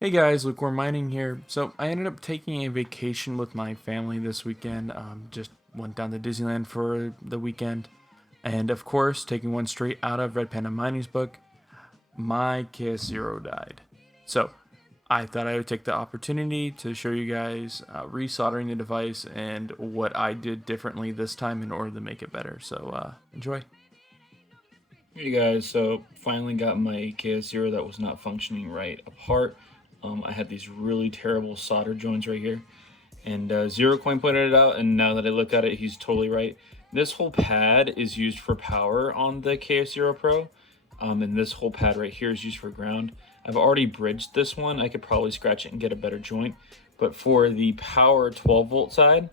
Hey guys, Lukewarm Mining here. So I ended up taking a vacation with my family this weekend. Just went down to Disneyland for the weekend, and of course, taking one straight out of Red Panda Mining's book, my KS0 died. So I thought I would take the opportunity to show you guys resoldering the device and what I did differently this time in order to make it better. So enjoy. Hey guys, so finally got my KS0 that was not functioning right apart. I had these really terrible solder joints right here, and Zero Coin pointed it out, and now that I look at it, he's totally right. This whole pad is used for power on the KS0 Pro, and this whole pad right here is used for ground. I've already bridged this one. I could probably scratch it and get a better joint, but for the power 12 volt side,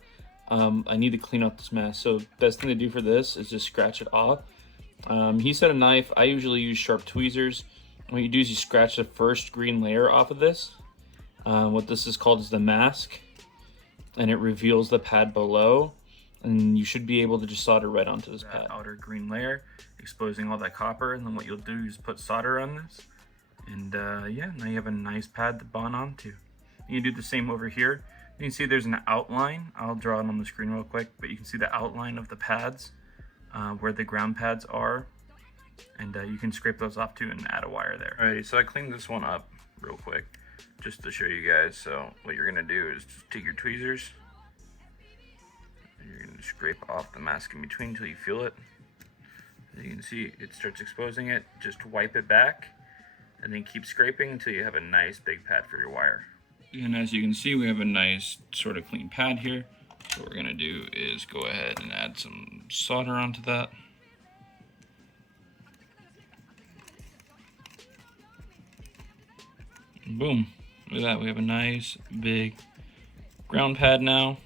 I need to clean out this mess. So best thing to do for this is just scratch it off. He said a knife. I usually use sharp tweezers. What you do is you scratch the first green layer off of this. What this is called is the mask, and it reveals the pad below, and you should be able to just solder right onto this pad. Outer green layer, exposing all that copper, and then what you'll do is put solder on this, and yeah, now you have a nice pad to bond onto. You do the same over here. You can see there's an outline. I'll draw it on the screen real quick, but you can see the outline of the pads. Where the ground pads are, and you can scrape those off too and add a wire there. Alrighty, so I cleaned this one up real quick just to show you guys. So what you're gonna do is just take your tweezers, and you're gonna scrape off the mask in between until you feel it. As you can see, it starts exposing it. Just wipe it back and then keep scraping until you have a nice big pad for your wire. And as you can see, we have a nice sort of clean pad here. So what we're gonna do is go ahead and add some solder onto that. And boom, look at that, we have a nice big ground pad now.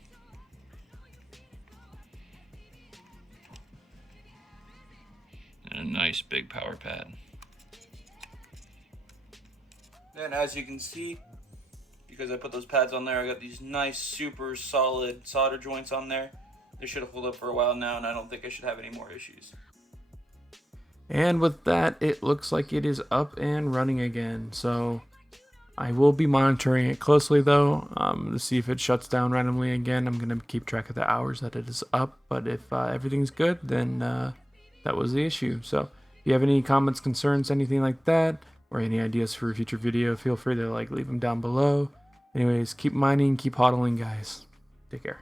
And a nice big power pad. And as you can see, because I put those pads on there, I got these nice super solid solder joints on there. They should hold up for a while now, and I don't think I should have any more issues. And with that, it looks like it is up and running again. So I will be monitoring it closely though, to see if it shuts down randomly again. I'm going to keep track of the hours that it is up, but if everything's good, then that was the issue. So if you have any comments, concerns, anything like that, or any ideas for a future video, feel free to leave them down below. Anyways, keep mining, keep hodling, guys. Take care.